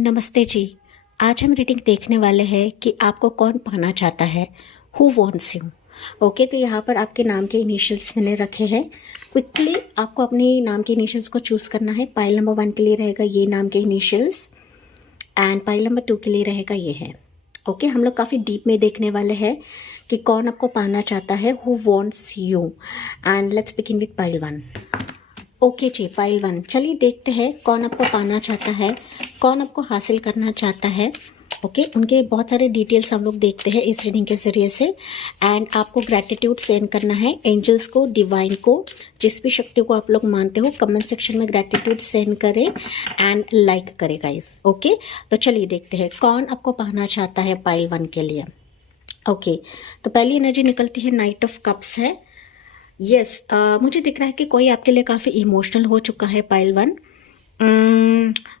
नमस्ते जी। आज हम रीडिंग देखने वाले हैं कि आपको कौन पाना चाहता है, हु वॉन्ट्स यू। ओके, तो यहाँ पर आपके नाम के इनिशियल्स मैंने रखे हैं। क्विकली आपको अपने नाम के इनिशियल्स को चूज़ करना है। पाइल नंबर 1 के लिए रहेगा ये नाम के इनिशियल्स एंड पाइल नंबर 2 के लिए रहेगा ये है। ओके, हम लोग काफ़ी डीप में देखने वाले हैं कि कौन आपको पाना चाहता है, who wants you. And let's begin with pile 1। Okay ji, pile 1, चलिए देखते हैं कौन आपको पाना चाहता है, कौन आपको हासिल करना चाहता है। ओके, उनके बहुत सारे डिटेल्स हम लोग देखते हैं इस रीडिंग के ज़रिए से। एंड आपको ग्रैटिट्यूड सेंड करना है एंजल्स को, डिवाइन को, जिस भी शक्ति को आप लोग मानते हो। कमेंट सेक्शन में ग्रैटिट्यूड सेंड करें एंड लाइक करें गाइस। ओके, तो चलिए देखते हैं कौन आपको पाना चाहता है पाइल 1 के लिए। ओके, तो पहली एनर्जी निकलती है नाइट ऑफ कप्स है। यस, मुझे दिख रहा है कि कोई आपके लिए काफ़ी इमोशनल हो चुका है पाइल 1।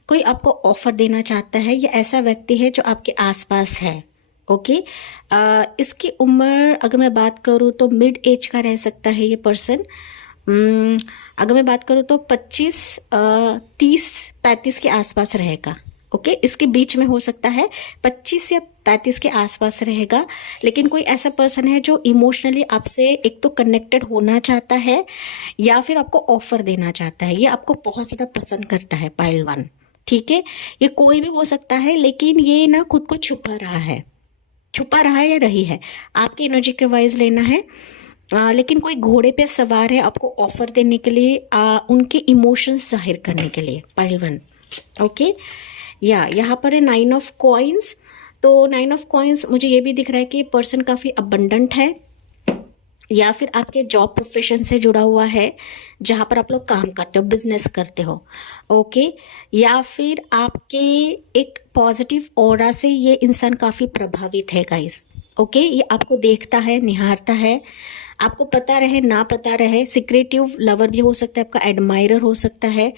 कोई आपको ऑफर देना चाहता है, या ऐसा व्यक्ति है जो आपके आसपास है। ओके, इसकी उम्र अगर मैं बात करूँ तो मिड एज का रह सकता है ये पर्सन। अगर मैं बात करूँ तो 25, 30, 35 के आसपास रहेगा। ओके, इसके बीच में हो सकता है, 25 या 35 के आसपास रहेगा। लेकिन कोई ऐसा पर्सन है जो इमोशनली आपसे एक तो कनेक्टेड होना चाहता है या फिर आपको ऑफर देना चाहता है। ये आपको बहुत ज़्यादा पसंद करता है पाइल 1। ठीक है, ये कोई भी हो सकता है, लेकिन ये ना खुद को छुपा रहा है या रही है, आपकी एनर्जी के वाइज लेना है। लेकिन कोई घोड़े पे सवार है आपको ऑफर देने के लिए, उनके इमोशंस जाहिर करने के लिए पाइल 1। ओके, या यहाँ पर है 9 ऑफ कॉइन्स। तो 9 ऑफ कॉइन्स मुझे ये भी दिख रहा है कि पर्सन काफ़ी अबंडेंट है, या फिर आपके जॉब प्रोफेशन से जुड़ा हुआ है, जहाँ पर आप लोग काम करते हो, बिजनेस करते हो। ओके, या फिर आपके एक पॉजिटिव ऑरा से ये इंसान काफ़ी प्रभावित है गाइस। ओके, ये आपको देखता है, निहारता है, आपको पता रहे ना पता रहे। सिक्रेटिव लवर भी हो सकता है, आपका एडमायरर हो सकता है,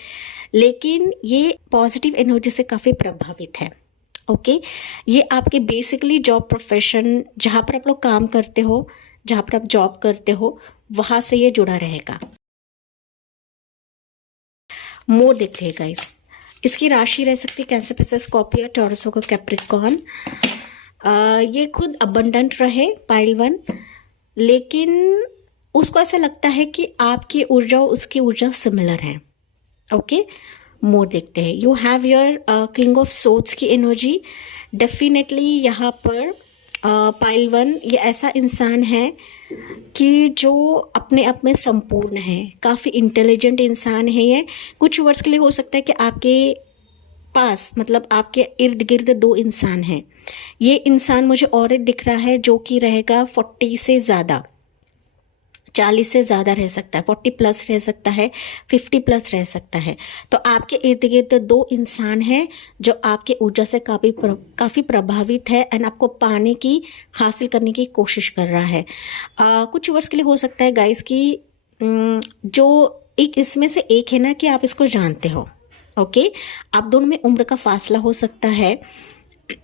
लेकिन ये पॉजिटिव एनर्जी से काफ़ी प्रभावित है। ओके, ये आपके बेसिकली जॉब प्रोफेशन, जहाँ पर आप लोग काम करते हो, जहाँ पर आप जॉब करते हो, वहाँ से ये जुड़ा रहेगा। मोर देख लेगा इसकी राशि रह सकती है कैंसर, पिस्टस, स्कॉर्पियो, टॉरस होगा, कैप्रिकॉर्न। ये खुद अबंडेंट रहे पाइल 1, लेकिन उसको ऐसा लगता है कि आपकी ऊर्जा और उसकी ऊर्जा सिमिलर है। ओके, मोर देखते हैं। You have your king of swords की एनर्जी। डेफिनेटली यहाँ पर पाइल 1 ये ऐसा इंसान है कि जो अपने आप में संपूर्ण है, काफ़ी इंटेलिजेंट इंसान है। ये कुछ वर्ष के लिए हो सकता है कि आपके पास, मतलब आपके इर्द गिर्द 2 इंसान हैं। ये इंसान मुझे और दिख रहा है जो कि रहेगा 40 से ज़्यादा, 40 से ज़्यादा रह सकता है, 40 प्लस रह सकता है, 50 प्लस रह सकता है। तो आपके इर्द गिर्द 2 इंसान हैं जो आपके ऊर्जा से काफ़ी प्रभावित है एंड आपको पाने की, हासिल करने की कोशिश कर रहा है। कुछ वर्ष के लिए हो सकता है गाइस कि जो एक इसमें से एक है ना कि आप इसको जानते हो। ओके, आप दोनों में उम्र का फासला हो सकता है,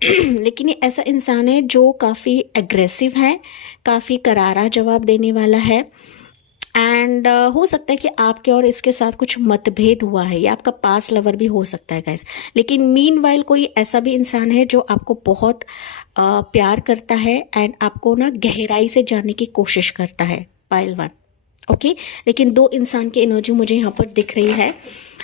लेकिन ये ऐसा इंसान है जो काफ़ी एग्रेसिव है, काफ़ी करारा जवाब देने वाला है। एंड हो सकता है कि आपके और इसके साथ कुछ मतभेद हुआ है, या आपका पास लवर भी हो सकता है गाइस। लेकिन मीनवाइल कोई ऐसा भी इंसान है जो आपको बहुत प्यार करता है एंड आपको ना गहराई से जानने की कोशिश करता है पाइल 1। ओके, लेकिन 2 इंसान की एनर्जी मुझे यहाँ पर दिख रही है।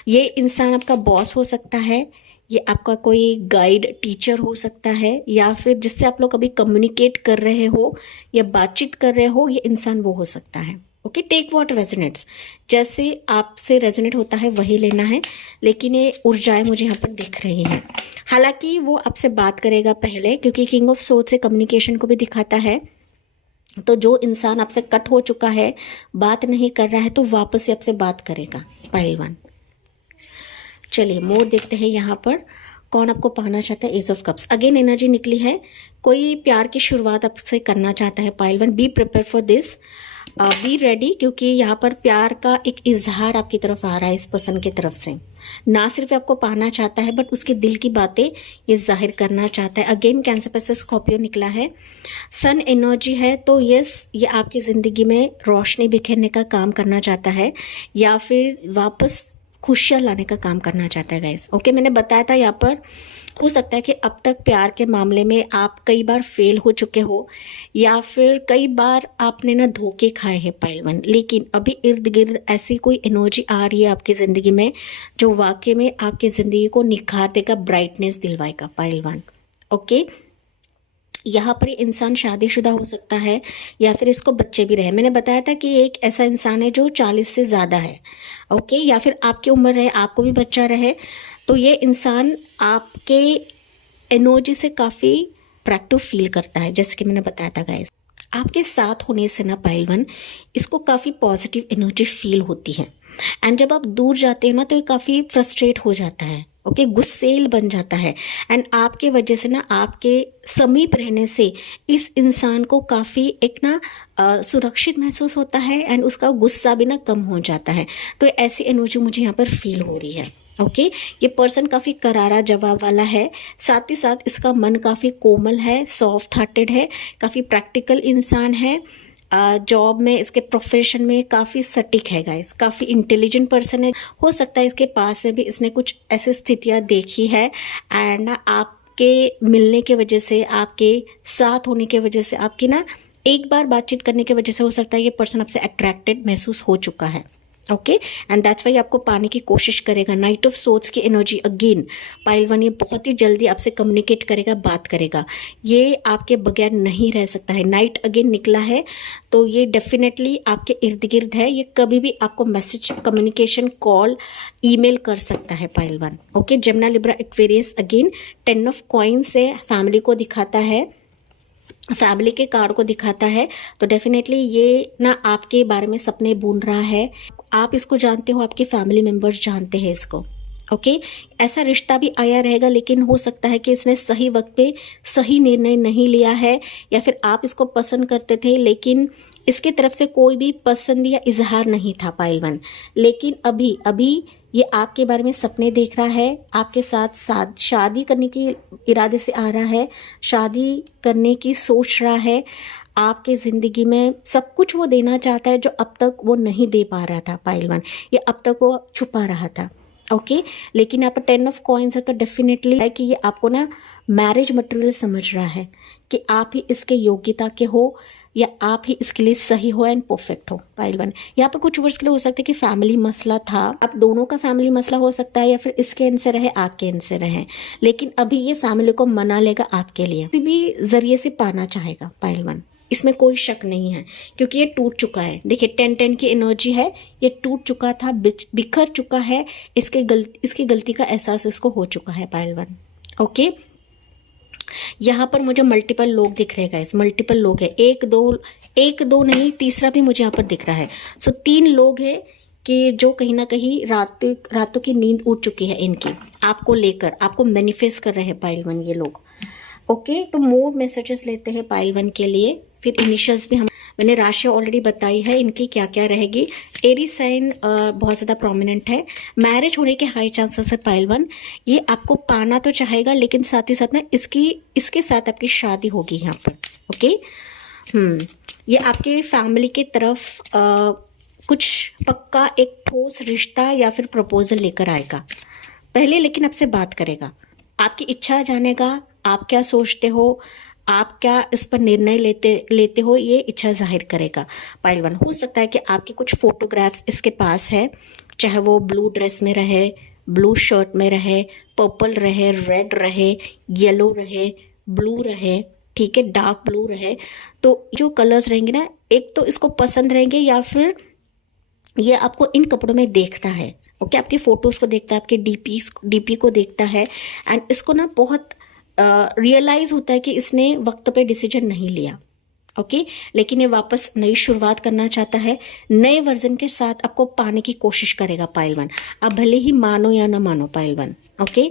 ये इंसान आपका बॉस हो सकता है, ये आपका कोई गाइड, टीचर हो सकता है, या फिर जिससे आप लोग अभी कम्युनिकेट कर रहे हो या बातचीत कर रहे हो, ये इंसान वो हो सकता है। ओके, टेक व्हाट रेजोनेट्स, जैसे आपसे रेजोनेट होता है वही लेना है। लेकिन ये ऊर्जाएं मुझे यहाँ पर दिख रही हैं। हालांकि वो आपसे बात करेगा पहले, क्योंकि किंग ऑफ सोर्ड्स से कम्युनिकेशन को भी दिखाता है। तो जो इंसान आपसे कट हो चुका है, बात नहीं कर रहा है, तो वापस से आपसे बात करेगा पाइल 1। चलिए मोर देखते हैं यहाँ पर कौन आपको पाना चाहता है। Ace of cups, again energy निकली है। कोई प्यार की शुरुआत आपसे करना चाहता है pile 1। Be prepare for this, be ready, क्योंकि यहाँ पर प्यार का एक इजहार आपकी तरफ आ रहा है इस पर्सन की तरफ से। ना सिर्फ आपको पाना चाहता है, बट उसके दिल की बातें ये जाहिर करना चाहता है। अगेन कैंसर पे से स्कॉर्पियो निकला है, सन एनर्जी है। तो यस, ये आपकी ज़िंदगी में रोशनी बिखेरने का काम करना चाहता है, या फिर वापस खुशियाँ लाने का काम करना चाहता है गाइस। ओके, मैंने बताया था यहाँ पर हो सकता है कि अब तक प्यार के मामले में आप कई बार फेल हो चुके हो या फिर कई बार आपने ना धोखे खाए हैं पाइल वन, लेकिन अभी इर्द गिर्द ऐसी कोई एनर्जी आ रही है आपकी ज़िंदगी में जो वाकई में आपकी ज़िंदगी को निखार देगा, ब्राइटनेस दिलवाएगा पाइल वन। ओके, यहाँ पर ये इंसान शादीशुदा हो सकता है या फिर इसको बच्चे भी रहे। मैंने बताया था कि एक ऐसा इंसान है जो 40 से ज़्यादा है। ओके, या फिर आपकी उम्र रहे, आपको भी बच्चा रहे, तो ये इंसान आपके एनर्जी से काफ़ी अट्रैक्टिव फील करता है। जैसे कि मैंने बताया था गाइस, आपके साथ होने से ना पाइल वन इसको काफ़ी पॉजिटिव एनर्जी फील होती है। एंड जब आप दूर जाते हो ना तो ये काफ़ी फ्रस्ट्रेट हो जाता है। ओके, गुस्सेल बन जाता है। एंड आपके वजह से ना, आपके समीप रहने से इस इंसान को काफ़ी एक ना सुरक्षित महसूस होता है एंड उसका गुस्सा भी ना कम हो जाता है। तो ऐसी एनर्जी मुझे यहाँ पर फील हो रही है। ओके, ये पर्सन काफ़ी करारा जवाब वाला है, साथ ही साथ इसका मन काफ़ी कोमल है, सॉफ्ट हार्टेड है, काफ़ी प्रैक्टिकल इंसान है। जॉब में, इसके प्रोफेशन में काफ़ी सटीक है गाइस, काफ़ी इंटेलिजेंट पर्सन है। हो सकता है इसके पास में भी इसने कुछ ऐसी स्थितियाँ देखी है एंड आपके मिलने की वजह से, आपके साथ होने की वजह से, आपकी ना एक बार बातचीत करने की वजह से हो सकता है ये पर्सन आपसे अट्रैक्टेड महसूस हो चुका है। ओके, एंड दैट्स वाई आपको पाने की कोशिश करेगा। नाइट ऑफ सोर्ड्स की एनर्जी अगेन पाइल वन, ये बहुत ही जल्दी आपसे कम्युनिकेट करेगा, बात करेगा। ये आपके बगैर नहीं रह सकता है। नाइट अगेन निकला है तो ये डेफिनेटली आपके इर्द गिर्द है। ये कभी भी आपको मैसेज, कम्युनिकेशन, कॉल, ईमेल कर सकता है pile one. Okay, Gemini, Libra, Aquarius again 10 of coins से फैमिली को दिखाता है, फैमिली के कार्ड को दिखाता है। तो डेफिनेटली ये ना आपके बारे में सपने बुन रहा है। आप इसको जानते हो, आपके फैमिली मेंबर्स जानते हैं इसको। ओके, ऐसा रिश्ता भी आया रहेगा, लेकिन हो सकता है कि इसने सही वक्त पे सही निर्णय नहीं लिया है, या फिर आप इसको पसंद करते थे लेकिन इसके तरफ से कोई भी पसंद या इजहार नहीं था पाइल वन। लेकिन अभी ये आपके बारे में सपने देख रहा है, आपके साथ शादी करने की इरादे से आ रहा है, शादी करने की सोच रहा है। आपके ज़िंदगी में सब कुछ वो देना चाहता है जो अब तक वो नहीं दे पा रहा था पाइल वन, ये अब तक वो छुपा रहा था। ओके, लेकिन यहाँ पर 10 ऑफ कॉइन्स है तो डेफिनेटली है कि ये आपको ना मैरिज मटेरियल समझ रहा है कि आप ही इसके योग्यता के हो या आप ही इसके लिए सही हो एंड परफेक्ट हो पाइल वन। यहाँ पर कुछ वर्ष के लिए हो सकता है कि फैमिली मसला था, अब दोनों का फैमिली मसला हो सकता है, या फिर इसके एंड से रहे, आपके एंड से रहे, लेकिन अभी ये फैमिली को मना लेगा आपके लिए, किसी भी जरिए से पाना चाहेगा पाइल वन। इसमें कोई शक नहीं है क्योंकि ये टूट चुका है। देखिए 10-10 की एनर्जी है, ये टूट चुका था, बिखर चुका है, इसकी गलती का एहसास इसको हो चुका है पाइल वन। ओके, यहाँ पर मुझे मल्टीपल लोग दिख रहे गाइस, मल्टीपल लोग है, एक दो नहीं, तीसरा भी मुझे यहाँ पर दिख रहा है। सो 3 लोग हैं कि जो कहीं ना कहीं रातों की नींद उड़ चुकी है इनकी, आपको लेकर, आपको मैनिफेस्ट कर रहे हैं पाइल वन ये लोग। ओके, तो मोर मैसेजेस लेते हैं पाइल वन के लिए, फिर इनिशियल्स भी मैंने राशि ऑलरेडी बताई है इनकी क्या क्या रहेगी। एरी साइन बहुत ज़्यादा प्रोमिनेंट है, मैरिज होने के हाई चांसेस है पाइल वन। ये आपको पाना तो चाहेगा लेकिन साथ ही साथ ना इसके साथ आपकी शादी होगी यहाँ पर। ओके, ये आपके फैमिली की तरफ कुछ पक्का एक ठोस रिश्ता या फिर प्रपोजल लेकर आएगा पहले, लेकिन आपसे बात करेगा, आपकी इच्छा जानेगा, आप क्या सोचते हो, आप क्या इस पर निर्णय लेते हो, ये इच्छा जाहिर करेगा पाइल वन। हो सकता है कि आपके कुछ फोटोग्राफ्स इसके पास है, चाहे वो ब्लू ड्रेस में रहे, ब्लू शर्ट में रहे, पर्पल रहे, रेड रहे, येलो रहे, ब्लू रहे, ठीक है, डार्क ब्लू रहे। तो जो कलर्स रहेंगे ना, एक तो इसको पसंद रहेंगे या फिर ये आपको इन कपड़ों में देखता है। ओके, आपकी फोटोज़ को देखता है, आपके डीपी को देखता है एंड इसको ना बहुत रियलाइज होता है कि इसने वक्त पे डिसीजन नहीं लिया। ओके, लेकिन ये वापस नई शुरुआत करना चाहता है, नए वर्जन के साथ आपको पाने की कोशिश करेगा पाइल वन। आप भले ही मानो या ना मानो पाइल वन। ओके,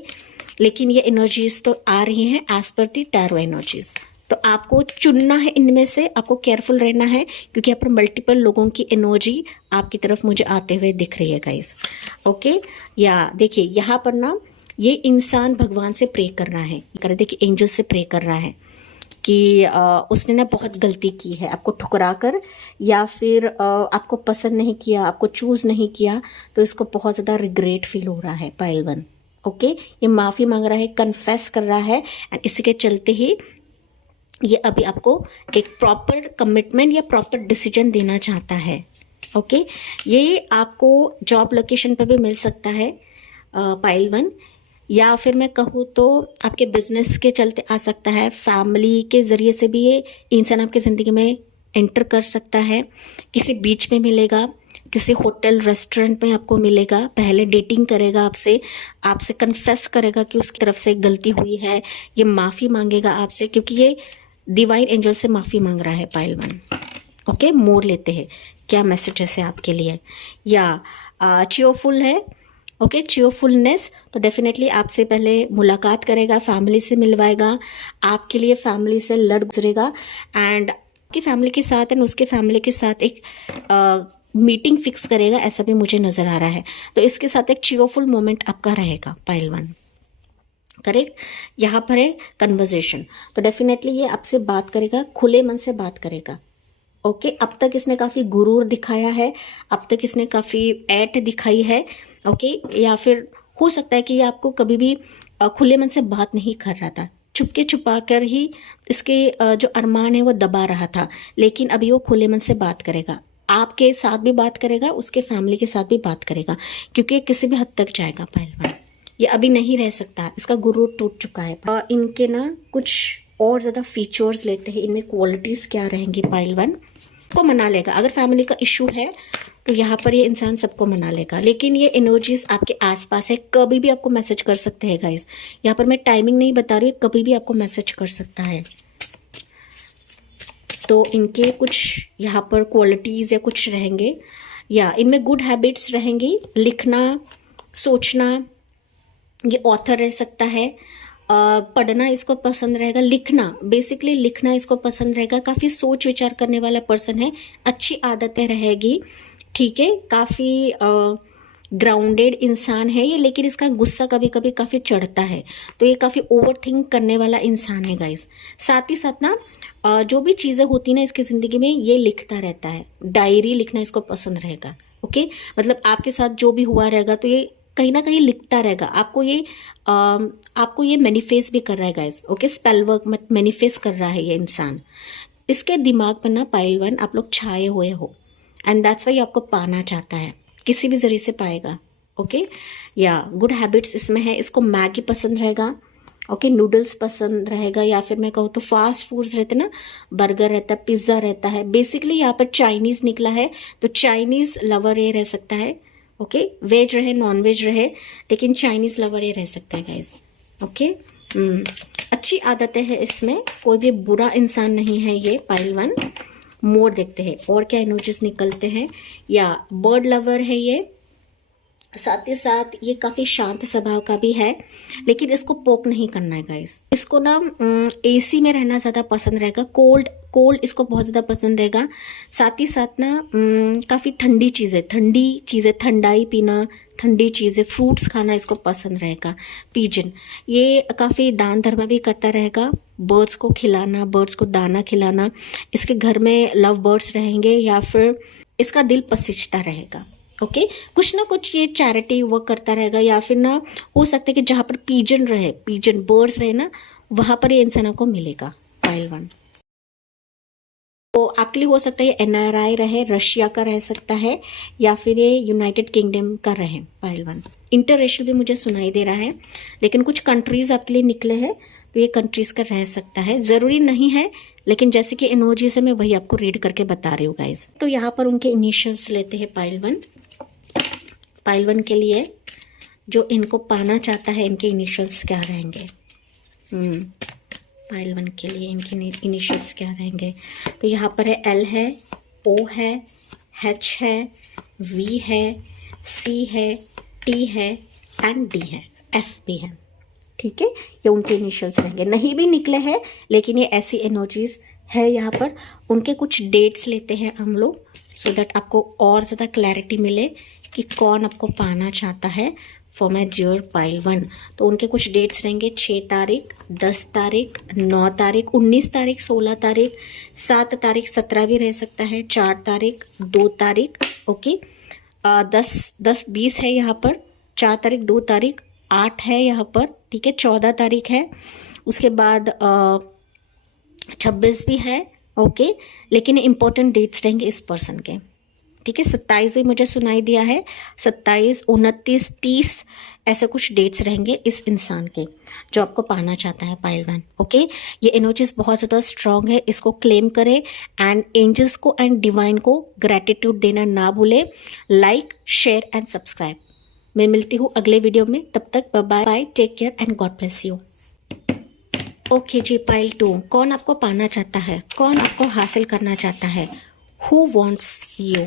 लेकिन ये एनर्जीज तो आ रही हैं एज पर दी टैरो एनर्जीज। तो आपको चुनना है इनमें से, आपको केयरफुल रहना है क्योंकि यहाँ पर मल्टीपल लोगों की एनर्जी आपकी तरफ मुझे आते हुए दिख रही है गाइस। ओके, या देखिए यहाँ पर ना ये इंसान भगवान से प्रे कर रहा है, देखिए एंजल से प्रे कर रहा है कि उसने ना बहुत गलती की है आपको ठुकरा कर, या फिर आपको पसंद नहीं किया, आपको चूज़ नहीं किया, तो इसको बहुत ज़्यादा रिग्रेट फील हो रहा है पाइल 1। ओके, ये माफ़ी मांग रहा है, कन्फेस कर रहा है, एंड इसी के चलते ही ये अभी आपको एक प्रॉपर कमिटमेंट या प्रॉपर डिसीजन देना चाहता है। ओके, ये आपको जॉब लोकेशन पर भी मिल सकता है पाइल 1, या फिर मैं कहूँ तो आपके बिजनेस के चलते आ सकता है, फैमिली के ज़रिए से भी ये इंसान आपकी ज़िंदगी में एंटर कर सकता है, किसी बीच में मिलेगा, किसी होटल रेस्टोरेंट में आपको मिलेगा, पहले डेटिंग करेगा आपसे, आपसे कन्फेस करेगा कि उसकी तरफ से गलती हुई है, ये माफ़ी मांगेगा आपसे, क्योंकि ये डिवाइन एंजल से माफ़ी मांग रहा है पाइल 1। ओके, मोड़ लेते हैं क्या मैसेजेस है आपके लिए। या चीयरफुल है, ओके, चीयरफुलनेस, तो डेफिनेटली आपसे पहले मुलाकात करेगा, फैमिली से मिलवाएगा, आपके लिए फैमिली से लड़ गुजरेगा, एंड आपकी फैमिली के साथ एंड उसके फैमिली के साथ एक मीटिंग फिक्स करेगा, ऐसा भी मुझे नज़र आ रहा है। तो इसके साथ एक चीयरफुल मोमेंट आपका रहेगा पाइल 1। करेक्ट, यहाँ पर है कन्वर्जेशन, तो डेफिनेटली ये आपसे बात करेगा, खुले मन से बात करेगा। ओके, अब तक इसने काफ़ी गुरूर दिखाया है, अब तक इसने काफ़ी ऐट दिखाई है। ओके, या फिर हो सकता है कि ये आपको कभी भी खुले मन से बात नहीं कर रहा था, छुपके छुपा कर ही इसके जो अरमान है वो दबा रहा था, लेकिन अभी वो खुले मन से बात करेगा, आपके साथ भी बात करेगा, उसके फैमिली के साथ भी बात करेगा, क्योंकि किसी भी हद तक जाएगा पहलवान, ये अभी नहीं रह सकता, इसका गुरूर टूट चुका है। इनके ना कुछ और ज़्यादा फीचर्स लेते हैं, इनमें क्वालिटीज़ क्या रहेंगी पाइल 1 को मना लेगा। अगर फैमिली का इशू है तो यहाँ पर ये इंसान सबको मना लेगा, लेकिन ये एनर्जीज आपके आसपास है, कभी भी आपको मैसेज कर सकते हैं गाइस। यहाँ पर मैं टाइमिंग नहीं बता रही, कभी भी आपको मैसेज कर सकता है। तो इनके कुछ यहाँ पर क्वालिटीज़ या कुछ रहेंगे, या इनमें गुड हैबिट्स रहेंगी, लिखना, सोचना, ये ऑथर रह सकता है, पढ़ना इसको पसंद रहेगा, लिखना, बेसिकली लिखना इसको पसंद रहेगा, काफ़ी सोच विचार करने वाला पर्सन है, अच्छी आदतें रहेगी, ठीक है, काफ़ी ग्राउंडेड इंसान है ये, लेकिन इसका गुस्सा कभी कभी काफ़ी चढ़ता है, तो ये काफ़ी ओवर थिंक करने वाला इंसान है गाइस। साथ ही साथ ना जो भी चीज़ें होती ना इसकी ज़िंदगी में ये लिखता रहता है, डायरी लिखना इसको पसंद रहेगा। ओके, मतलब आपके साथ जो भी हुआ रहेगा तो ये कहीं ना कहीं लिखता रहेगा, आपको ये मैनिफेस्ट भी कर रहा है guys. Okay, spell work manifest कर रहा है ये इंसान, इसके दिमाग पर ना पाइल 1 आप लोग छाए हुए हो, एंड दैट्स वाई आपको पाना चाहता है, किसी भी जरिए से पाएगा। ओके, या गुड हैबिट्स इसमें है, इसको मैगी पसंद रहेगा, ओके, नूडल्स पसंद रहेगा, या फिर मैं कहूँ तो फास्ट फूड्स रहते ना, बर्गर रहता है, पिज्ज़ा रहता है, बेसिकली यहाँ पर चाइनीज़ निकला है, तो चाइनीज़ लवर ये रह सकता है। ओके, वेज रहे नॉन वेज रहे, लेकिन चाइनीज़ लवर ये रह सकता है गाइस। ओके, अच्छी आदतें हैं इसमें, कोई भी बुरा इंसान नहीं है ये पाइल 1। मोर देखते हैं और क्या एनर्जीज निकलते हैं। या बर्ड लवर है ये, साथ ही साथ ये काफ़ी शांत स्वभाव का भी है, लेकिन इसको पोक नहीं करना है गाइस। इसको ना एसी में रहना ज़्यादा पसंद रहेगा, कोल्ड इसको बहुत ज़्यादा पसंद रहेगा। साथ ही साथ ना काफ़ी ठंडी चीज़ें, ठंडाई पीना, ठंडी चीज़ें, फ्रूट्स खाना इसको पसंद रहेगा। पिजन, ये काफ़ी दान धर्म भी करता रहेगा, बर्ड्स को खिलाना, बर्ड्स को दाना खिलाना, इसके घर में लव बर्ड्स रहेंगे, या फिर इसका दिल पसीजता रहेगा। ओके, कुछ ना कुछ ये चैरिटी वर्क करता रहेगा, या फिर ना हो सकता है कि जहाँ पर पिजन बर्ड्स रहे ना, वहाँ पर ये इंसान को मिलेगा पाइल 1। तो आपके लिए हो सकता है NRI रहे, रशिया का रह सकता है, या फिर ये यूनाइटेड किंगडम का रहे पाइल 1। इंटररेशनल भी मुझे सुनाई दे रहा है, लेकिन कुछ कंट्रीज आपके लिए निकले हैं, तो ये कंट्रीज का रह सकता है, ज़रूरी नहीं है, लेकिन जैसे कि एनर्जीज है मैं वही आपको रीड करके बता रही हूँ गाइज। तो यहाँ पर उनके इनिशियल्स लेते हैं पाइल 1। पाइल 1 के लिए जो इनको पाना चाहता है, इनके इनिशियल्स क्या रहेंगे? पाइल 1 के लिए इनके इनिशियल्स क्या रहेंगे? तो यहाँ पर है L है, O है, H है, V है, C है, T है एंड D है, F भी है। ठीक है, ये उनके इनिशियल्स रहेंगे। नहीं भी निकले हैं, लेकिन ये ऐसी एनर्जीज है यहाँ पर। उनके कुछ डेट्स लेते हैं हम लोग, सो दैट आपको और ज़्यादा क्लैरिटी मिले कि कौन आपको पाना चाहता है फॉर माई डियर पाइल 1। तो उनके कुछ डेट्स रहेंगे 6 तारीख, 10 तारीख, 9 तारीख, 19 तारीख, 16 तारीख, 7 तारीख, 17 भी रह सकता है, 4 तारीख, 2 तारीख, ओके। 10, 20 है यहाँ पर, 4 तारीख, 2 तारीख, 8 है यहाँ पर, ठीक है, 14 तारीख है, उसके बाद 26 भी है, ओके। लेकिन इंपॉर्टेंट डेट्स रहेंगे इस पर्सन के, ठीक है। 27 भी मुझे सुनाई दिया है, 27, 29, 30 ऐसे कुछ डेट्स रहेंगे इस इंसान के जो आपको पाना चाहता है पाइल 1, ओके। ये एनर्जीज बहुत ज़्यादा स्ट्रांग है, इसको क्लेम करें एंड एंजल्स को एंड डिवाइन को ग्रैटिट्यूड देना ना भूलें। Like, share and subscribe. मैं मिलती हूँ अगले वीडियो में, तब तक bye bye, take care and God bless you. Okay ji, pile 2, कौन आपको पाना चाहता है, कौन आपको हासिल करना चाहता है, हु वॉन्ट्स यू।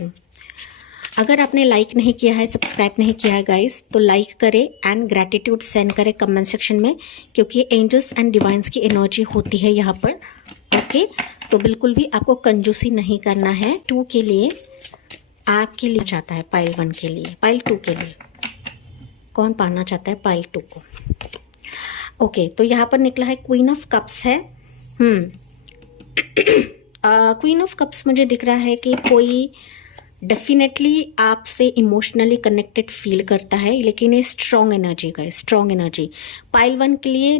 अगर आपने लाइक नहीं किया है, सब्सक्राइब नहीं किया है गाइस, तो लाइक करें एंड ग्रैटिट्यूड सेंड करें कमेंट सेक्शन में, क्योंकि एंजल्स एंड डिवाइन्स की एनर्जी होती है यहाँ पर, ओके। तो बिल्कुल भी आपको कंजूसी नहीं करना है। 2 के लिए, आपके लिए चाहता है पाइल 1 के लिए, पाइल 2 के लिए कौन पाना चाहता है पाइल 2 को, ओके। तो यहाँ पर निकला है क्वीन ऑफ कप्स है। क्वीन ऑफ कप्स मुझे दिख रहा है कि कोई डेफिनेटली आपसे इमोशनली कनेक्टेड फील करता है, लेकिन ये स्ट्रॉन्ग एनर्जी का है, स्ट्रॉन्ग एनर्जी। पाइल 1 के लिए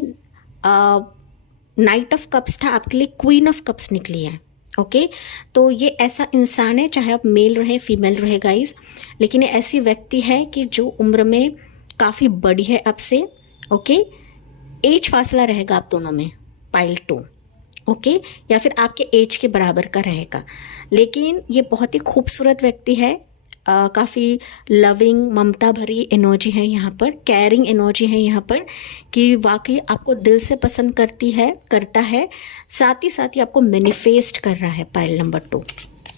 नाइट ऑफ कप्स था, आपके लिए क्वीन ऑफ कप्स निकली है, ओके। तो ये ऐसा इंसान है, चाहे आप मेल रहे फीमेल रहे गाइस, लेकिन ये ऐसी व्यक्ति है कि जो उम्र में काफ़ी बड़ी है आपसे, ओके। एज फासला रहेगा आप दोनों में, पाइल 2, ओके, या फिर आपके एज के बराबर का रहेगा, लेकिन ये बहुत ही खूबसूरत व्यक्ति है। काफ़ी लविंग, ममता भरी एनर्जी है यहाँ पर, केयरिंग एनर्जी है यहाँ पर, कि वाकई आपको दिल से पसंद करता है, साथ ही आपको मैनिफेस्ट कर रहा है पाइल नंबर 2,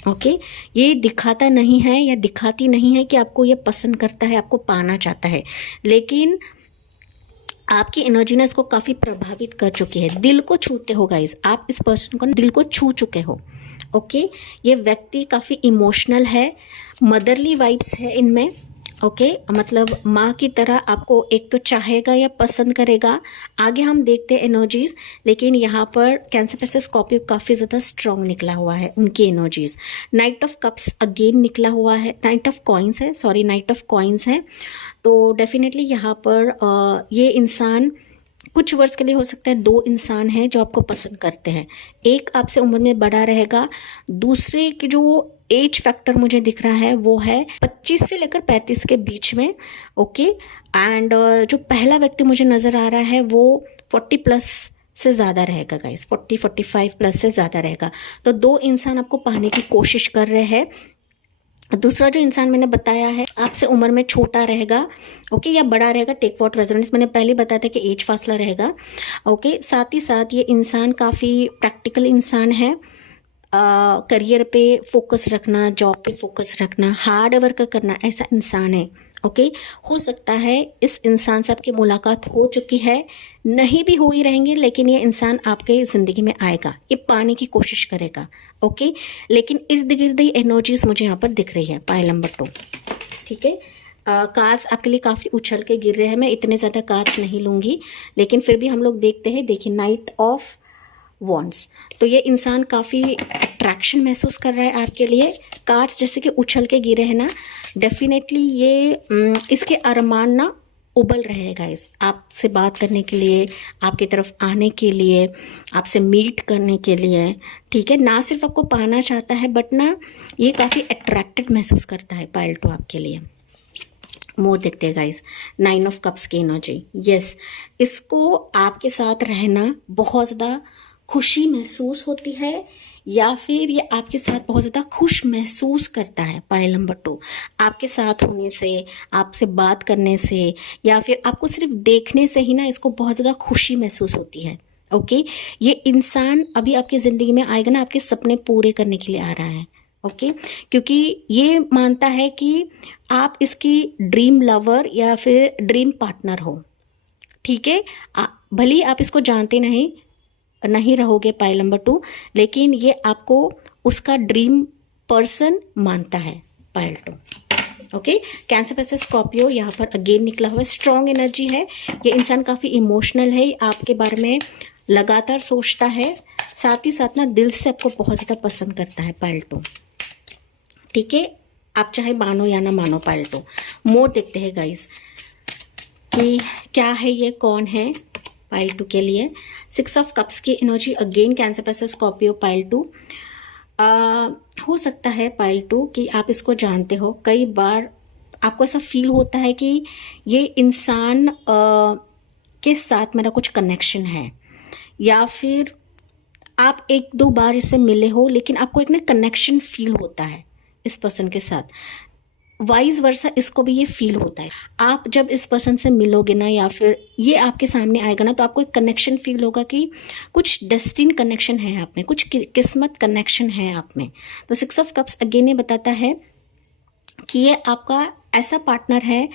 ओके। ये दिखाता नहीं है या दिखाती नहीं है कि आपको ये पसंद करता है, आपको पाना चाहता है, लेकिन आपकी एनर्जी ने इसको काफ़ी प्रभावित कर चुकी है। दिल को छूते हो गाइस, आप इस पर्सन को दिल को छू चुके हो, ओके। ये व्यक्ति काफ़ी इमोशनल है, मदरली वाइब्स है इनमें, ओके। मतलब माँ की तरह आपको एक तो चाहेगा या पसंद करेगा, आगे हम देखते हैं एनर्जीज। लेकिन यहाँ पर कैंसर प्लस स्कॉर्पियो काफ़ी ज़्यादा स्ट्रॉन्ग निकला हुआ है उनकी energies. Night of cups again निकला हुआ है, नाइट ऑफ कॉइन्स है, सॉरी नाइट ऑफ कॉइन्स है। तो डेफिनेटली यहाँ पर ये इंसान कुछ वर्ष के लिए हो सकता है 2 इंसान हैं जो आपको पसंद करते हैं। एक आपसे उम्र में बड़ा रहेगा, दूसरे की जो एज फैक्टर मुझे दिख रहा है वो है 25 से लेकर 35 के बीच में, ओके। एंड जो पहला व्यक्ति मुझे नज़र आ रहा है वो 40 प्लस से ज़्यादा रहेगा गाइस, 40-45 प्लस से ज़्यादा रहेगा। तो 2 इंसान आपको पाने की कोशिश कर रहे हैं। दूसरा जो इंसान मैंने बताया है आपसे उम्र में छोटा रहेगा, ओके, या बड़ा रहेगा, टेक वॉट रेजोनेंस मैंने पहले बताया था कि एज फासला रहेगा, ओके। साथ ही साथ ये इंसान काफ़ी प्रैक्टिकल इंसान है, करियर पे फोकस रखना, जॉब पे फोकस रखना, हार्ड वर्क करना, ऐसा इंसान है, ओके। हो सकता है इस इंसान से आपकी मुलाकात हो चुकी है, नहीं भी हो ही रहेंगे, लेकिन ये इंसान आपके ज़िंदगी में आएगा, ये पाने की कोशिश करेगा, ओके। लेकिन इर्द गिर्द ही एनर्जीज मुझे यहाँ पर दिख रही है पाइल नंबर 2, ठीक है। कार्ड्स आपके लिए काफ़ी उछल के गिर रहे हैं, मैं इतने ज़्यादा कार्ड्स नहीं लूँगी, लेकिन फिर भी हम लोग देखते हैं। देखिए नाइट ऑफ वॉन्ड्स, तो ये इंसान काफ़ी अट्रैक्शन महसूस कर रहा है आपके लिए। कार्ड्स जैसे कि उछल के गिरे हैं ना, डेफिनेटली ये इसके अरमान ना उबल रहे हैं गाइस, आपसे बात करने के लिए, आपकी तरफ आने के लिए, आपसे मीट करने के लिए, ठीक है। ना सिर्फ आपको पाना चाहता है, बट ना ये काफ़ी अट्रैक्टेड महसूस करता है पाइल 2 आपके लिए। मोर देखते हैं गाइस, 9 ऑफ कप्स की एनर्जी, यस, इसको आपके साथ रहना बहुत ज़्यादा खुशी महसूस होती है, या फिर ये आपके साथ बहुत ज़्यादा खुश महसूस करता है पाइल नंबर 2, आपके साथ होने से, आपसे बात करने से, या फिर आपको सिर्फ देखने से ही ना इसको बहुत ज़्यादा खुशी महसूस होती है, ओके। ये इंसान अभी आपकी ज़िंदगी में आएगा ना, आपके सपने पूरे करने के लिए आ रहा है, ओके। क्योंकि ये मानता है कि आप इसकी ड्रीम लवर या फिर ड्रीम पार्टनर हो, ठीक है। भले ही आप इसको जानते नहीं रहोगे पाइल नंबर 2, लेकिन ये आपको उसका ड्रीम पर्सन मानता है pile 2। Okay, cancer versus Scorpio यहाँ पर अगेन निकला हुआ है। स्ट्रॉन्ग एनर्जी है, ये इंसान काफ़ी इमोशनल है, आपके बारे में लगातार सोचता है, साथ ही साथ ना दिल से आपको बहुत ज़्यादा पसंद करता है पाइल 2। ठीक है, आप चाहे मानो या ना मानो पाइल 2। मोर देखते हैं गाइस कि क्या है ये, कौन है पाइल 2 के लिए। 6 ऑफ कप्स की energy again cancer versus Scorpio pile 2। हो सकता है पाइल 2 कि आप इसको जानते हो, कई बार आपको ऐसा फील होता है कि ये इंसान के साथ मेरा कुछ कनेक्शन है, या फिर आप 1-2 बार इससे मिले हो लेकिन आपको एक ना कनेक्शन फील होता है इस पर्सन के साथ। वाइज वर्सा इसको भी ये फील होता है। आप जब इस पर्सन से मिलोगे ना, या फिर ये आपके सामने आएगा ना, तो आपको एक कनेक्शन फील होगा कि कुछ डेस्टिन कनेक्शन है आप में, कुछ किस्मत कनेक्शन है आप में। तो 6 ऑफ कप्स अगेन ये बताता है कि ये आपका ऐसा पार्टनर है,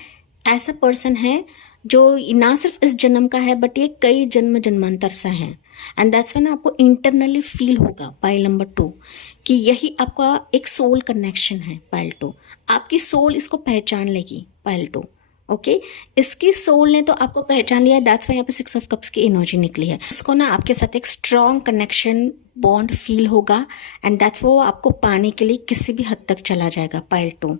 ऐसा पर्सन है जो ना सिर्फ इस जन्म का है, बट ये कई जन्म जन्मांतर से है। एंड दैट्स व्हेन आपको इंटरनली फील होगा पाइल नंबर 2 कि यही आपका एक सोल कनेक्शन है पाइल 2। आपकी सोल इसको पहचान लेगी पाइल 2। ओके, इसकी सोल ने तो आपको पहचान लिया, दैट्स वाई यहाँ पे 6 ऑफ कप्स की एनर्जी निकली है। इसको ना आपके साथ एक स्ट्रॉन्ग कनेक्शन बॉन्ड फील होगा, एंड दैट्स वो आपको पाने के लिए किसी भी हद तक चला जाएगा पाइल 2।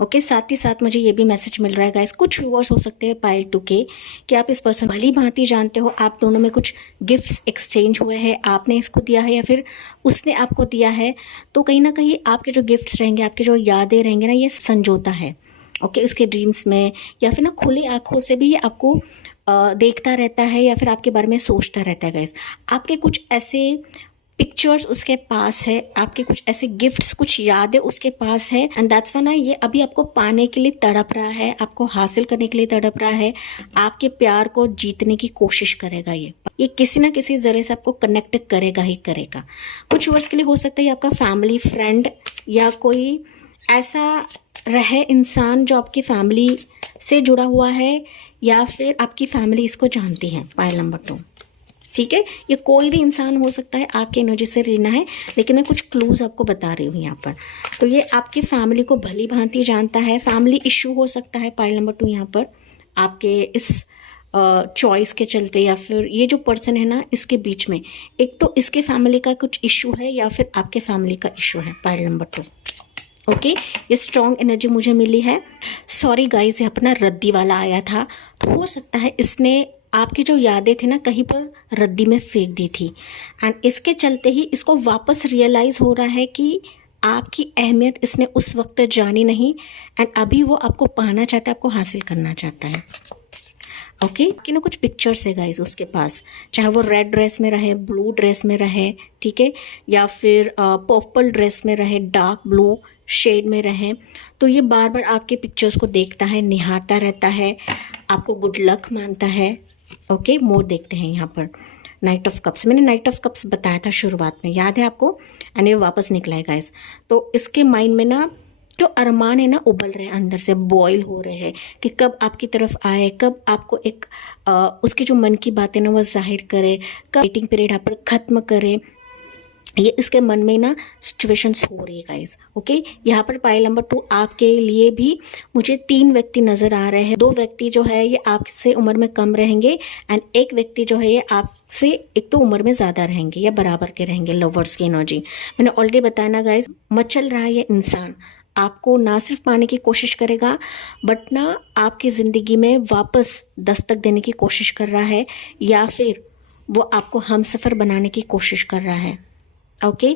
ओके, साथ ही साथ मुझे ये भी मैसेज मिल रहा है गाइस, कुछ व्यूअर्स हो सकते हैं पाइल 2 के कि आप इस पर्सन भली भांति जानते हो, आप दोनों में कुछ गिफ्ट्स एक्सचेंज हुए हैं, आपने इसको दिया है या फिर उसने आपको दिया है। तो कहीं ना कहीं आपके जो गिफ्ट्स रहेंगे, आपके जो यादें रहेंगे ना, ये संजोता है। ओके, उसके ड्रीम्स में या फिर ना खुली आंखों से भी ये आपको देखता रहता है, या फिर आपके बारे में सोचता रहता है गाइस। आपके कुछ ऐसे पिक्चर्स उसके पास है, आपके कुछ ऐसे गिफ्ट्स, कुछ यादें उसके पास है, एंड दैट्स व्हाई ना ये अभी आपको पाने के लिए तड़प रहा है, आपको हासिल करने के लिए तड़प रहा है, आपके प्यार को जीतने की कोशिश करेगा। ये किसी ना किसी जरिए से आपको कनेक्ट करेगा ही करेगा। कुछ वर्ष के लिए हो सकता है आपका फैमिली फ्रेंड या कोई ऐसा रहे इंसान जो आपकी फैमिली से जुड़ा हुआ है, या फिर आपकी फैमिली इसको जानती है पाइल नंबर 2। ठीक है, ये कोई भी इंसान हो सकता है, आपकी एनर्जी से लेना है, लेकिन मैं कुछ क्लूज आपको बता रही हूँ यहाँ पर। तो ये आपकी फैमिली को भली भांति जानता है, फैमिली इशू हो सकता है पाइल नंबर 2 यहाँ पर आपके इस चॉइस के चलते, या फिर ये जो पर्सन है ना इसके बीच में एक तो इसके फैमिली का कुछ इशू है, या फिर आपके फैमिली का इशू है पाइल नंबर 2। ओके, ये स्ट्रॉन्ग एनर्जी मुझे मिली है। सॉरी गाइस, ये अपना रद्दी वाला आया था, हो सकता है इसने आपकी जो यादें थी ना कहीं पर रद्दी में फेंक दी थी, एंड इसके चलते ही इसको वापस रियलाइज़ हो रहा है कि आपकी अहमियत इसने उस वक्त जानी नहीं, एंड अभी वो आपको पाना चाहता है, आपको हासिल करना चाहता है। ओके, कि ना कुछ पिक्चर्स है गाइस उसके पास, चाहे वो रेड ड्रेस में रहे, ब्लू ड्रेस में रहे, ठीक है, या फिर पर्पल ड्रेस में रहे, डार्क ब्लू शेड में रहे, तो ये बार बार आपके पिक्चर्स को देखता है, निहारता रहता है, आपको गुड लक मानता है। ओके, मोर देखते हैं यहाँ पर नाइट ऑफ कप्स। मैंने नाइट ऑफ कप्स बताया था शुरुआत में, याद है आपको, एंड ये वापस निकला है गाइस। तो इसके माइंड में ना जो अरमान है ना उबल रहे हैं, अंदर से बॉयल हो रहे हैं कि कब आपकी तरफ आए, कब आपको एक उसकी जो मन की बातें ना वो जाहिर करे, कब वेटिंग पीरियड आप पर ख़त्म करे। ये इसके मन में ना सिचुएशंस हो रही है गाइस। ओके, यहाँ पर पाइल नंबर 2 आपके लिए भी मुझे 3 व्यक्ति नज़र आ रहे हैं। 2 व्यक्ति जो है ये आपसे उम्र में कम रहेंगे, एंड एक व्यक्ति जो है ये आपसे एक तो उम्र में ज़्यादा रहेंगे या बराबर के रहेंगे। लवर्स की एनर्जी मैंने ऑलरेडी बताया ना गाइस, मचल रहा है ये इंसान, आपको ना सिर्फ पाने की कोशिश करेगा, बट ना आपकी ज़िंदगी में वापस दस्तक देने की कोशिश कर रहा है, या फिर वो आपको हमसफ़र बनाने की कोशिश कर रहा है। ओके,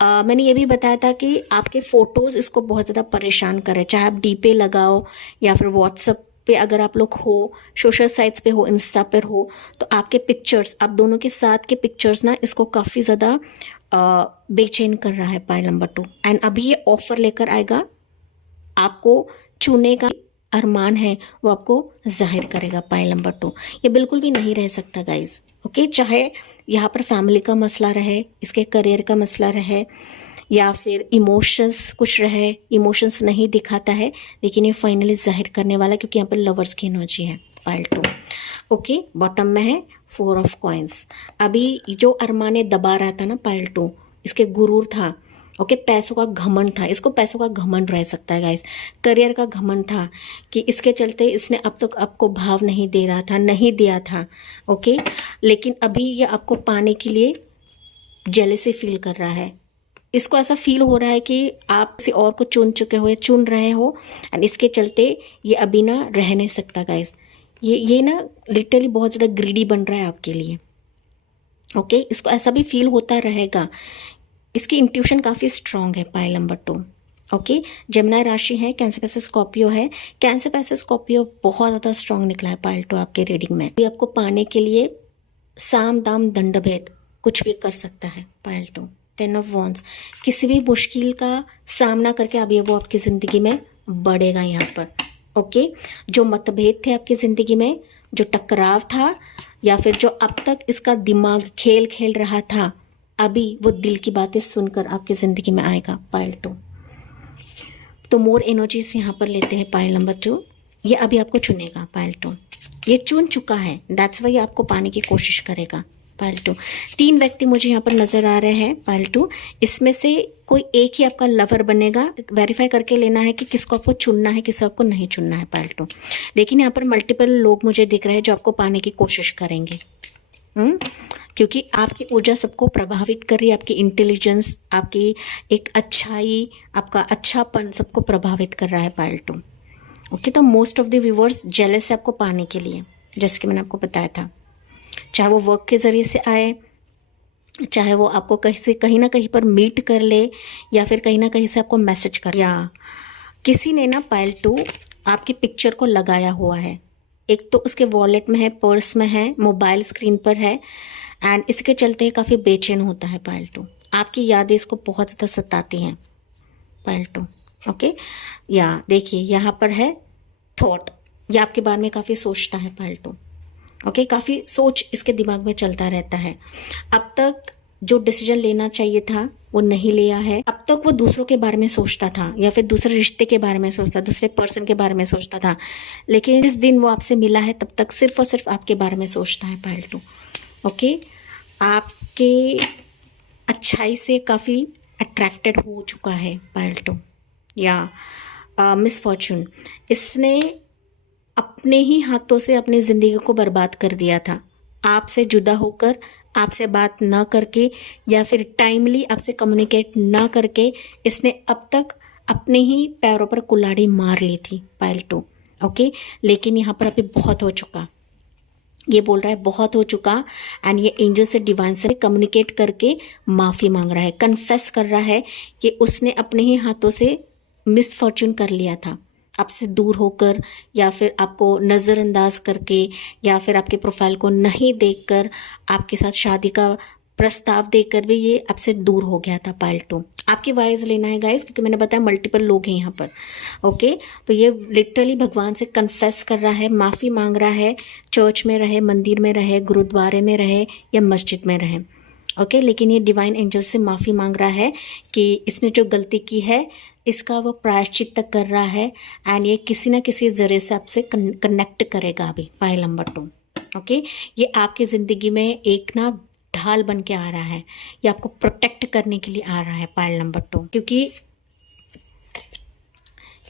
मैंने ये भी बताया था कि आपके फ़ोटोज़ इसको बहुत ज़्यादा परेशान करें, चाहे आप डी पे लगाओ या फिर व्हाट्सएप पे अगर आप लोग हो, सोशल साइट्स पे हो, इंस्टा पर हो, तो आपके पिक्चर्स, आप दोनों के साथ के पिक्चर्स ना इसको काफ़ी ज़्यादा बेचैन कर रहा है पाइल नंबर 2। एंड अभी ये ऑफ़र लेकर आएगा, आपको चुने का अरमान है वो आपको जाहिर करेगा पाइल नंबर 2। ये बिल्कुल भी नहीं रह सकता गाइज। ओके, चाहे यहाँ पर फैमिली का मसला रहे, इसके करियर का मसला रहे, या फिर इमोशंस कुछ रहे, इमोशंस नहीं दिखाता है, लेकिन ये फाइनली जाहिर करने वाला, क्योंकि यहाँ पर लवर्स की एनर्जी है पाइल 2। ओके, बॉटम में है 4 ऑफ कॉइंस। अभी जो अरमाने दबा रहा था ना पाइल 2, इसके गुरूर था, ओके, पैसों का घमंड था, इसको पैसों का घमंड रह सकता है गाइस, करियर का घमंड था कि इसके चलते इसने अब तक आपको भाव नहीं दे रहा था, नहीं दिया था। ओके, लेकिन अभी ये आपको पाने के लिए जेलसी फील कर रहा है। इसको ऐसा फील हो रहा है कि आप किसी और को चुन रहे हो, एंड इसके चलते ये अभी ना रह नहीं सकता गाइस। ये ना लिटरली बहुत ज़्यादा ग्रीडी बन रहा है आपके लिए। ओके, इसको ऐसा भी फील होता रहेगा। इसकी इंट्यूशन काफ़ी स्ट्रांग है पाइल नंबर 2। ओके, जेमिनी राशि है, कैंसर पैसेज स्कॉर्पियो है। कैंसर पैसेज स्कॉर्पियो बहुत ज़्यादा स्ट्रांग निकला है पाइल 2 आपके रीडिंग में। ये आपको पाने के लिए साम दाम दंड भेद कुछ भी कर सकता है पाइल 2। 10 ऑफ वॉन्ड्स, किसी भी मुश्किल का सामना करके अभी वो आपकी ज़िंदगी में बढ़ेगा यहाँ पर। ओके, जो मतभेद थे आपकी ज़िंदगी में, जो टकराव था, या फिर जो अब तक इसका दिमाग खेल खेल रहा था, अभी वो दिल की बातें सुनकर आपकी ज़िंदगी में आएगा पाइल 2। तो मोर एनर्जीज यहाँ पर लेते हैं पाइल नंबर 2। ये अभी आपको चुनेगा पाइल 2, ये चुन चुका है, दैट्स वाई आपको पाने की कोशिश करेगा पाइल 2। 3 व्यक्ति मुझे यहाँ पर नजर आ रहे हैं पाइल 2, इसमें से कोई एक ही आपका लवर बनेगा। वेरीफाई करके लेना है कि किसको आपको चुनना है, किसको आपको नहीं चुनना है पाइल 2। लेकिन यहाँ पर मल्टीपल लोग मुझे दिख रहे हैं जो आपको पाने की कोशिश करेंगे, क्योंकि आपकी ऊर्जा सबको प्रभावित कर रही है, आपकी इंटेलिजेंस, आपकी एक अच्छाई, आपका अच्छापन सबको प्रभावित कर रहा है पाइल 2। ओके, तो most of the viewers jealous है आपको पाने के लिए, जैसे कि मैंने आपको बताया था, चाहे वो वर्क के ज़रिए से आए, चाहे वो आपको कहीं ना कहीं पर मीट कर ले, या फिर कहीं ना कहीं से आपको मैसेज कर, या किसी ने ना पाइल 2 आपकी पिक्चर को लगाया हुआ है। एक तो उसके वॉलेट में है, पर्स में है, मोबाइल स्क्रीन पर है, एंड इसके चलते काफ़ी बेचैन होता है पाइल 2। आपकी यादें इसको बहुत ज़्यादा सताती हैं पाइल 2। ओके, या देखिए यहाँ पर है थॉट, ये आपके बारे में काफ़ी सोचता है पाइल 2। ओके, काफ़ी सोच इसके दिमाग में चलता रहता है। अब तक जो डिसीजन लेना चाहिए था वो नहीं लिया है। अब तक वो दूसरों के बारे में सोचता था, या फिर दूसरे रिश्ते के बारे में सोचता, दूसरे पर्सन के बारे में सोचता था, लेकिन जिस दिन वो आपसे मिला है तब तक सिर्फ और सिर्फ आपके बारे में सोचता है पाइल 2। ओके, आपके अच्छाई से काफ़ी अट्रैक्टेड हो चुका है पाइल 2। या मिसफॉर्चून, इसने अपने ही हाथों से अपनी ज़िंदगी को बर्बाद कर दिया था, आपसे जुदा होकर, आपसे बात ना करके, या फिर टाइमली आपसे कम्युनिकेट ना करके इसने अब तक अपने ही पैरों पर कुल्हाड़ी मार ली थी पाइल 2। ओके, लेकिन यहाँ पर अभी बहुत हो चुका, ये बोल रहा है बहुत हो चुका, एंड ये एंजल से, डिवाइन से कम्युनिकेट करके माफ़ी मांग रहा है, कन्फेस कर रहा है कि उसने अपने ही हाथों से मिसफॉर्चून कर लिया था, आपसे दूर होकर, या फिर आपको नज़रअंदाज करके, या फिर आपके प्रोफाइल को नहीं देखकर, आपके साथ शादी का प्रस्ताव देकर भी ये आपसे दूर हो गया था पाइल 2। आपकी वाइज लेना है गाइस, क्योंकि मैंने बताया मल्टीपल लोग हैं यहाँ पर। ओके, तो ये लिटरली भगवान से कन्फेस कर रहा है, माफ़ी मांग रहा है, चर्च में रहे, मंदिर में रहे, गुरुद्वारे में रहे, या मस्जिद में रहे। ओके, लेकिन ये डिवाइन एंजल से माफ़ी मांग रहा है कि इसने जो गलती की है इसका वो प्रायश्चित तक कर रहा है, एंड ये किसी ना किसी ज़रिए से आपसे कनेक्ट करेगा अभी पाइल नंबर 2। ओके, ये आपकी ज़िंदगी में एक ना ढाल बन के आ रहा है, ये आपको प्रोटेक्ट करने के लिए आ रहा है पाइल नंबर 2,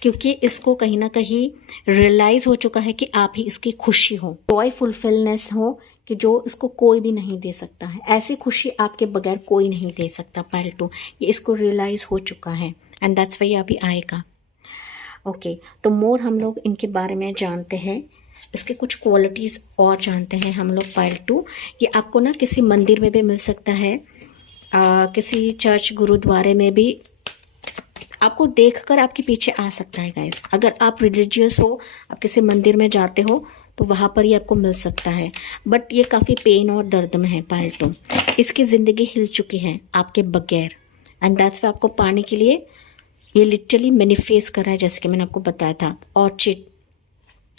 क्योंकि इसको कहीं ना कहीं रियलाइज़ हो चुका है कि आप ही इसकी खुशी हो, जॉय फुलफिलनेस हो, कि जो इसको कोई भी नहीं दे सकता है, ऐसी खुशी आपके बगैर कोई नहीं दे सकता पाइल 2। ये इसको रियलाइज़ हो चुका है, एंड दैट्स वाई अभी आएगा। ओके, तो मोर हम लोग इनके बारे में जानते हैं, इसके कुछ क्वालिटीज़ और जानते हैं हम लोग पाइल 2। ये आपको ना किसी मंदिर में भी मिल सकता है, किसी चर्च गुरुद्वारे में भी आपको देखकर आपके पीछे आ सकता है गाइस। अगर आप रिलीजियस हो, आप किसी मंदिर में जाते हो, तो वहाँ पर ही आपको मिल सकता है, बट ये काफ़ी पेन और दर्द में है पाइल 2। इसकी ज़िंदगी हिल चुकी है आपके बगैर, एंड दैट्स वाई आपको पाने के लिए ये लिटरली मैनिफेस्ट कर रहा है, जैसे कि मैंने आपको बताया था। ऑर्चिड,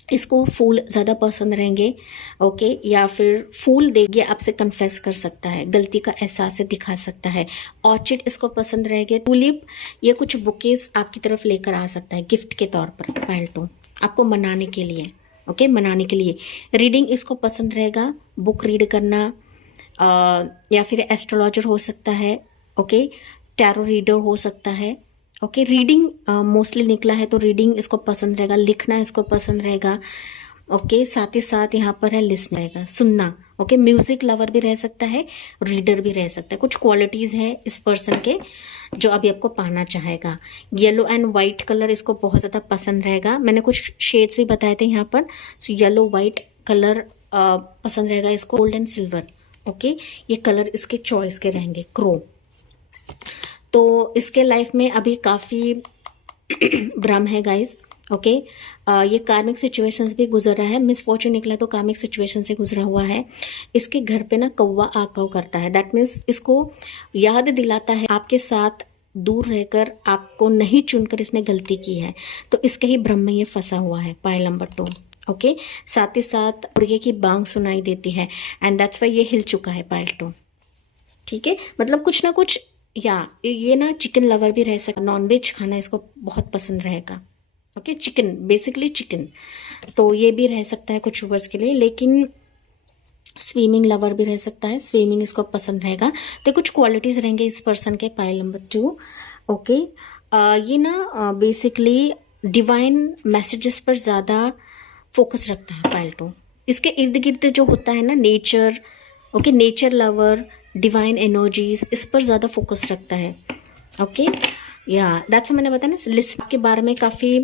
इसको फूल ज़्यादा पसंद रहेंगे। ओके, या फिर फूल देगी, आपसे कन्फेस कर सकता है, गलती का एहसास से दिखा सकता है। ऑर्चिड इसको पसंद रहेंगे। टूलिप, ये कुछ बुकेज आपकी तरफ लेकर आ सकता है गिफ्ट के तौर पर पाइल 2, आपको मनाने के लिए। ओके, मनाने के लिए। रीडिंग इसको पसंद रहेगा, बुक रीड करना, या फिर एस्ट्रोलॉजर हो सकता है। ओके, टैरो रीडर हो सकता है। ओके, रीडिंग मोस्टली निकला है तो रीडिंग इसको पसंद रहेगा, लिखना इसको पसंद रहेगा। ओके, साथ ही साथ यहाँ पर है लिसन रहेगा, सुनना। ओके, म्यूजिक लवर भी रह सकता है, रीडर भी रह सकता है। कुछ क्वालिटीज है इस पर्सन के जो अभी आपको पाना चाहेगा। येलो एंड वाइट कलर इसको बहुत ज़्यादा पसंद रहेगा। मैंने कुछ शेड्स भी बताए थे यहाँ पर। सो येलो वाइट कलर पसंद रहेगा इसको। गोल्ड एंड सिल्वर, ओके, ये कलर इसके चॉइस के रहेंगे। क्रो, तो इसके लाइफ में अभी काफ़ी भ्रम है गाइज। ओके, ये कार्मिक सिचुएशंस भी गुजर रहा है। मिसफॉर्चून निकला तो कार्मिक सिचुएशन से गुजरा हुआ है। इसके घर पे ना कौवा आकाव करता है। दैट मीन्स इसको याद दिलाता है आपके साथ दूर रहकर आपको नहीं चुनकर इसने गलती की है, तो इसके ही भ्रम में ये फंसा हुआ है। Pile number 2। ओके, साथ ही साथ मुर्गे की बांग सुनाई देती है एंड दैट्स वाई ये हिल चुका है पाइल 2। ठीक है, मतलब कुछ ना कुछ, या ये ना चिकन लवर भी रह सकता, नॉनवेज खाना इसको बहुत पसंद रहेगा। ओके, चिकन, बेसिकली चिकन, तो ये भी रह सकता है कुछ व्यूअर्स के लिए। लेकिन स्विमिंग लवर भी रह सकता है, स्विमिंग इसको पसंद रहेगा। तो कुछ क्वालिटीज रहेंगे इस पर्सन के। Pile number 2। ओके, ये ना बेसिकली डिवाइन मैसेजेस पर ज़्यादा फोकस रखता है पाइल 2। इसके इर्द गिर्द जो होता है ना nature, okay, nature lover, divine energies, इस पर ज़्यादा फोकस रखता है। ओके, या दैट्स मैंने बताया ना, लिस्ट के बारे में काफ़ी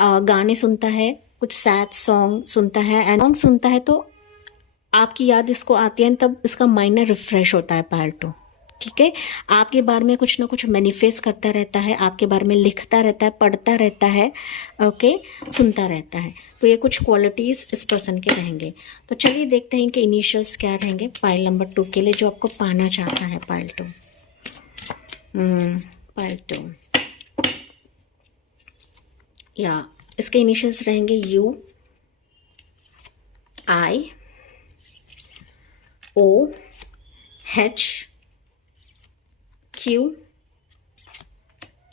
गाने सुनता है, कुछ सैड सॉन्ग सुनता है एंड सॉन्ग सुनता है तो आपकी याद इसको आती है, तब इसका माइंड ना रिफ्रेश होता है पाइल 2। ठीक है, आपके बारे में कुछ ना कुछ मैनिफेस्ट करता रहता है, आपके बारे में लिखता रहता है, पढ़ता रहता है, ओके, सुनता रहता है। तो ये कुछ क्वालिटीज़ इस पर्सन के रहेंगे। तो चलिए देखते हैं इनके इनिशियल्स क्या रहेंगे पाइल नंबर 2 के लिए, जो आपको पाना चाहता है पाइल 2। पाइल 2, या इसके इनिशियल्स रहेंगे U, I, O, H, Q,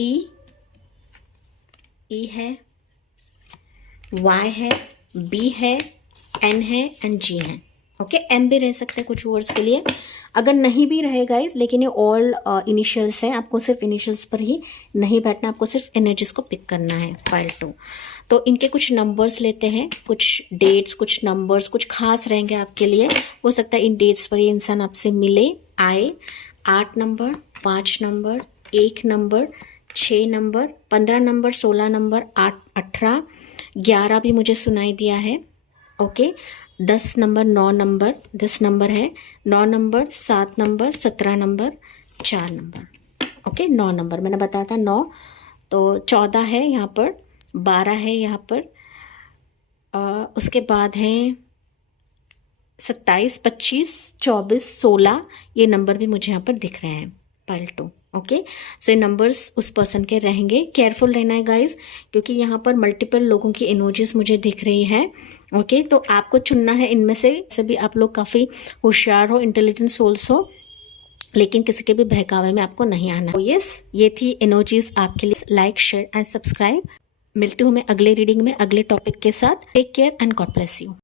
E, E है, वाई है, बी है, एन है एंड जी है। ओके, एम भी रह सकते हैं कुछ वर्ड्स के लिए। अगर नहीं भी रहे गाइस, लेकिन ये ऑल इनिशियल्स हैं, आपको सिर्फ इनिशियल्स पर ही नहीं बैठना, आपको सिर्फ एनर्जीज को पिक करना है पाइल 2। तो इनके कुछ नंबर्स लेते हैं, कुछ डेट्स, कुछ नंबर्स, कुछ खास रहेंगे आपके लिए। हो सकता है इन डेट्स पर ये इंसान आपसे मिले, आए। 8 number, 5 number, 1 number, 6 number, 15 number, 16 number, 8, 18, 11 भी मुझे सुनाई दिया है। ओके, 10 नंबर, 9 नंबर, 10 नंबर है, 9 number, 7 number, 17 number, 4 number. Okay, 9 number मैंने बताया था 9, तो 14 है यहाँ पर, 12 है यहाँ पर, उसके बाद हैं 27, 25, 24, 16, ये नंबर भी मुझे यहाँ पर दिख रहे हैं पाइल 2। ओके, सो ये नंबर्स उस पर्सन के रहेंगे। केयरफुल रहना है गाइज, क्योंकि यहाँ पर मल्टीपल लोगों की एनर्जीज मुझे दिख रही है। ओके, तो आपको चुनना है इनमें से। सभी आप लोग काफ़ी होशियार हो, इंटेलिजेंट सोल्स हो, लेकिन किसी के भी बहकावे में आपको नहीं आना। तो यस, ये थी एनर्जीज आपके लिए। Like, share and subscribe. मिलती हूँ मैं अगले रीडिंग में अगले टॉपिक के साथ। Take care and God bless you.